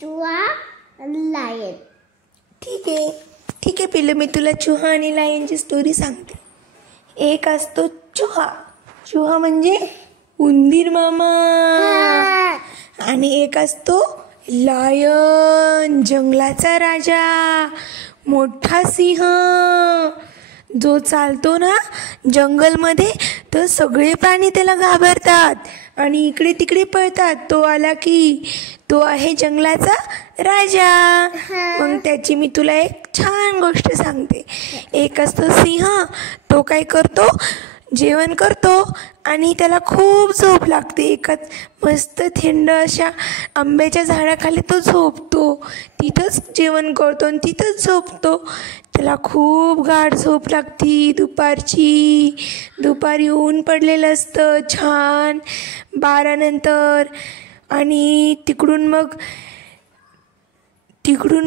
चूहा आणि लायन. ठीक आहे पिल्लू, मी तुला चूहा आणि लायनची स्टोरी सांगते. एक असतो चूहा म्हणजे उंदीर मामा, आणि एक असतो लायन, जंगलाचा राजा, मोठा सिंह जो चालतो ना जंगलमध्ये, तर सगळे प्राणी त्याला घाबरतात आणि इकडे तिकडे पळतात. तो आला की तो आहे जंगलाचा राजा. मग त्याची मी तुला एक छान गोष्ट सांगते. एक असतो सिंह, तो काय करतो, जेवण करतो आणि त्याला खूप झोप लागते. एकाच मस्त थंड अशा आंब्याच्या झाडाखाली तो झोपतो. तिथंच जेवण करतो आणि तिथंच झोपतो. त्याला खूप गाढ झोप लागती. दुपारी ऊन पडलेलं असतं छान 12 नंतर. आणि तिकडून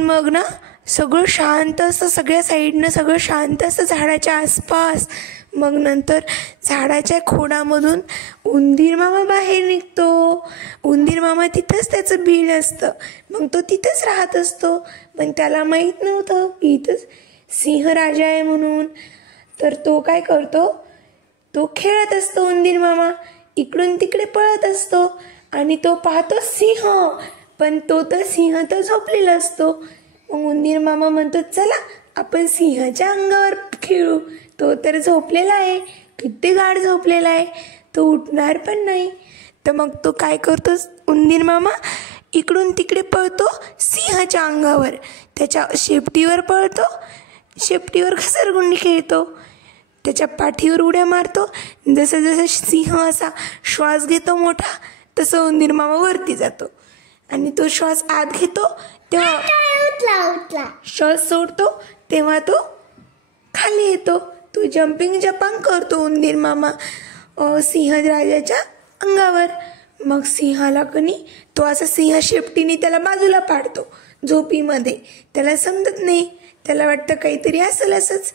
मग ना सगळं शांत असतं, सगळ्या साईडनं सगळं शांत असतं झाडाच्या आसपास. मग नंतर झाडाच्या खोडामधून उंदीर मामा बाहेर निघतो. उंदीर मामा तिथंच त्याचं बीड असतं. मग तो तिथंच राहत असतो, पण त्याला माहीत नव्हतं की इथंच सिंह राजा आहे म्हणून. तर तो काय करतो, तो खेळत असतो उंदीर मामा, इकडून तिकडे पळत असतो आणि तो पाहतो सिंह, पण तो तर सिंह तर झोपलेला असतो. मग उंदीर मामा म्हणतो, चला आपण सिंहाच्या अंगावर खेळू. तो तर झोपलेला आहे, किती गाढ झोपलेला आहे, तो उठणार पण नाही. तर मग तो काय करतो, उंदीर मामा इकडून तिकडे पळतो सिंहाच्या अंगावर, त्याच्या शेपटीवर पळतो, शेपटीवर घसरगुंडी खेळतो, त्याच्या पाठीवर उड्या मारतो. जसं जसं सिंह असा श्वास घेतो मोठा, तसं उंदीर मामा वरती जातो आणि तो श्वास आत घेतो तेव्हा उठला श्वास सोडतो तेव्हा तो खाली येतो. तो जंपिंग जपांग करतो उंदीर मामा सिंह राजाच्या अंगावर. मग सिंहाला कनी तो असा सिंह शेपटीने त्याला बाजूला पाडतो झोपीमध्ये. त्याला समजत नाही, त्याला वाटतं काहीतरी असेल असंच.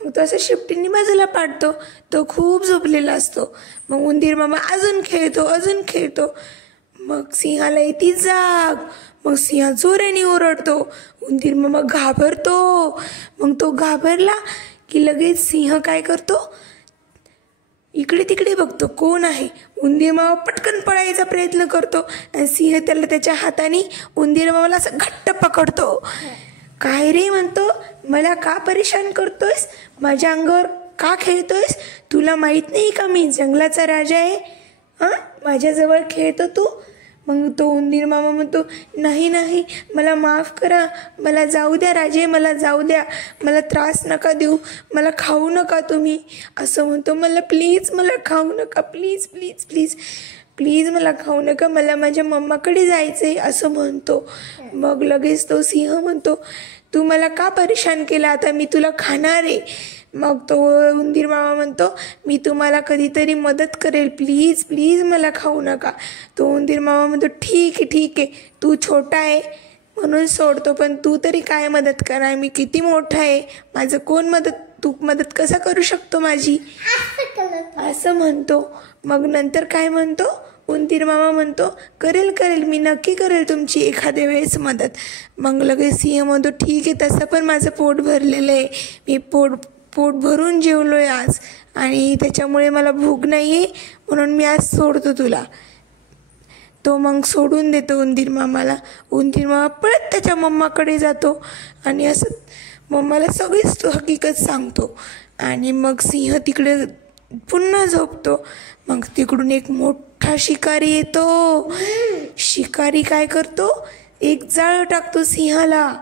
मग तो असं शेपटीने बाजूला पाडतो. तो खूप झोपलेला असतो. मग उंदीर मामा अजून खेळतो. मग सिंहाला येते जाग. मग सिंह जोराने ओरडतो. उंदीर मामा घाबरतो. मग तो घाबरला की लगेच सिंह काय करतो, इकडे तिकडे बघतो कोण आहे. उंदीर मामा पटकन पळायचा प्रयत्न करतो आणि सिंह त्याला त्याच्या हाताने उंदीर मामाला असं घट्ट पकडतो. काय रे म्हणतो, मला का परेशान करतोयस, माझ्या अंगावर का खेळतोयस, तुला माहीत नाही का मी जंगलाचा राजा आहे, माझ्याजवळ खेळतो तू. मग तो उंदीर मामा म्हणतो, नाही मला माफ करा, मला जाऊ द्या राजे, मला जाऊ द्या, मला त्रास नका देऊ, मला खाऊ नका तुम्ही, असं म्हणतो. मला खाऊ नका, प्लीज मला खाऊ नका, मला माझ्या मम्माकडे जायचं आहे, असं म्हणतो. मग लगेच तो सिंह म्हणतो, तू मला का परेशान केला, आता मी तुला खाणार आहे. मग तो उंदीर मामा म्हणतो, मी तुम्हाला कधीतरी मदत करेल, प्लीज मला खाऊ नका. तो उंदीर मामा म्हणतो, ठीक आहे, तू छोटा आहे म्हणून सोडतो, पण तू तरी काय मदत करा, मी किती मोठा आहे, माझं कोण तू मदत कसा करू शकतो माझी, असं म्हणतो. मग नंतर काय म्हणतो, उंदीर मामा म्हणतो, करेल मी नक्की करेल तुमची एखाद्या वेळेस मदत. मग लगेच सिंह म्हणतो, ठीक आहे, तसं पण माझं पोट भरलेलं आहे, मी पोट भरून जेवलोय आज आणि त्याच्यामुळे मला भूक नाही आहे, म्हणून मी आज सोडतो तुला. तो मग सोडून देतो उंदीर मामाला. उंदीर मामा परत त्याच्या मम्माकडे जातो आणि असं मम्माला सगळीच हकीकत सांगतो. आणि मग सिंह तिकडे पुन्हा झोपतो. मग तिकडून एक मोठा शिकारी येतो. शिकारी काय करतो, एक जाळं टाकतो सिंहाला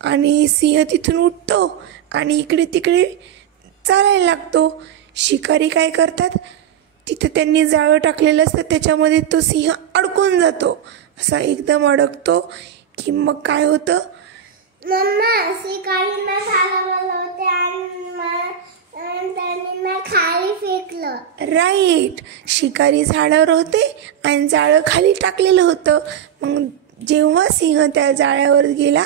आणि सिंह तिथून उठतो आणि इकडे तिकडे चालायला लागतो. शिकारी काय करतात, तिथं त्यांनी जाळं टाकलेलं असतं, त्याच्यामध्ये तो सिंह अडकून जातो. असा एकदम अडकतो की मग काय होतं, मम्मा शिकारीला झाडावर होते आणि त्यांनी खाली फेकलं. राईट, शिकारी झाडावर होते आणि जाळं खाली टाकलेलं होतं. मग जेव्हा सिंह त्या जाळ्यावर गेला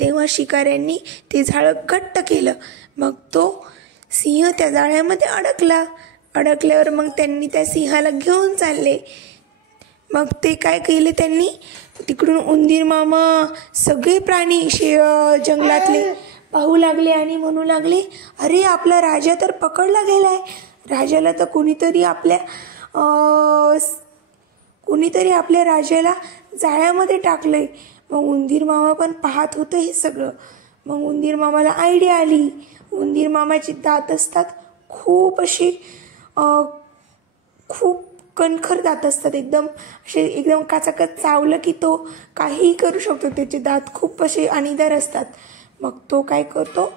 तेव्हा शिकाऱ्यांनी ते जाळं घट्ट केलं. मग तो सिंह त्या जाळ्यामध्ये अडकल्यावर मग त्यांनी त्या सिंहाला घेऊन चालले. मग ते काय केले, त्यांनी तिकडून उंदीर मामा सगळे प्राणी जंगलातले पाहू लागले आणि म्हणू लागले, अरे आपला राजा तर पकडला गेलाय. राजाला तर कुणीतरी आपल्या राजाला जाळ्यामध्ये टाकलंय. मग उंदीर मामा पण पाहत होतं हे सगळं. मग उंदीर मामाला आयडिया आली. उंदीर मामाचे दात असतात खूप असे खूप कणखर दात असतात, एकदम काचाकच चावलं की तो काहीही करू शकतो. त्याचे दात खूप असे आणीदार असतात. मग तो काय करतो,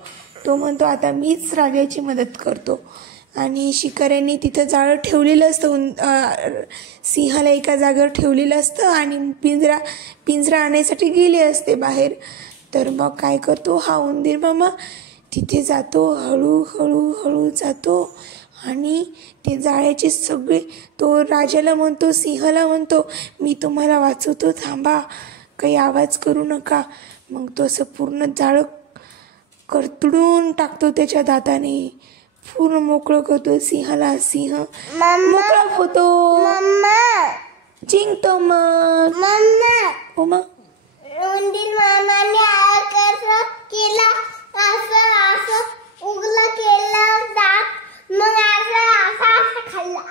तो म्हणतो आता मीच राजाची मदत करतो. आणि शिकाऱ्यांनी तिथं जाळं ठेवलेलं असतं, सिंहाला एका जागेवर ठेवलेलं असतं आणि पिंजरा आणण्यासाठी गेले असते बाहेर. तर मग काय करतो हा उंदीर मामा, तिथे जातो, हळू जातो आणि ते जाळ्याचे सगळे, तो राजाला म्हणतो, सिंहाला म्हणतो, मी तुम्हाला वाचवतो, थांबा, काही आवाज करू नका. मग तो असं पूर्ण जाळं करतडून टाकतो त्याच्या दाताने, पूर्ण मोकळं करतो सिंहाला. सिंह मोकळा होतो, जिंकतो. मग उंदीर मामाने कसं केलं, असं उघडं केलं दात, मग असं खाल्लं.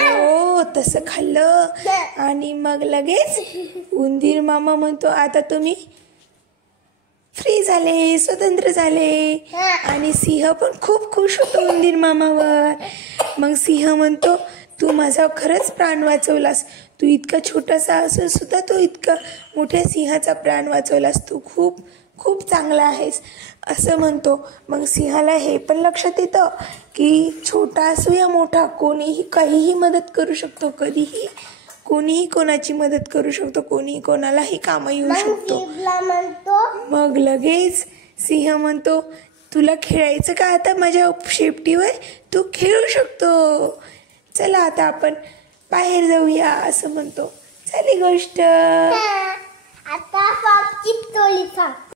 हो तसं खाल्लं. आणि मग लगेच उंदीर मामा म्हणतो, आता तुम्ही फ्री झाले, स्वतंत्र झाले. आणि सिंह पण खूप खुश होतो उंदीर मामावर. मग सिंह म्हणतो, तू माझा खरंच प्राण वाचवलास. तू इतका छोटासा असून सुद्धा तू इतका मोठ्या सिंहाचा प्राण वाचवलास. तू खूप खूप चांगला आहेस असं म्हणतो. मग सिंहाला हे पण लक्षात येतं की छोटा असो या मोठा, कोणीही काहीही मदत करू शकतो, कधीही कोणीही कोणाची मदत करू शकतो, कोणीही कोणालाही कामं येऊ शकतो. मग लगेच सिंह म्हणतो, तुला खेळायचं का आता माझ्या शेपटीवर, तू खेळू शकतो, चला आता आपण बाहेर जाऊया असं म्हणतो. झाली गोष्ट. आता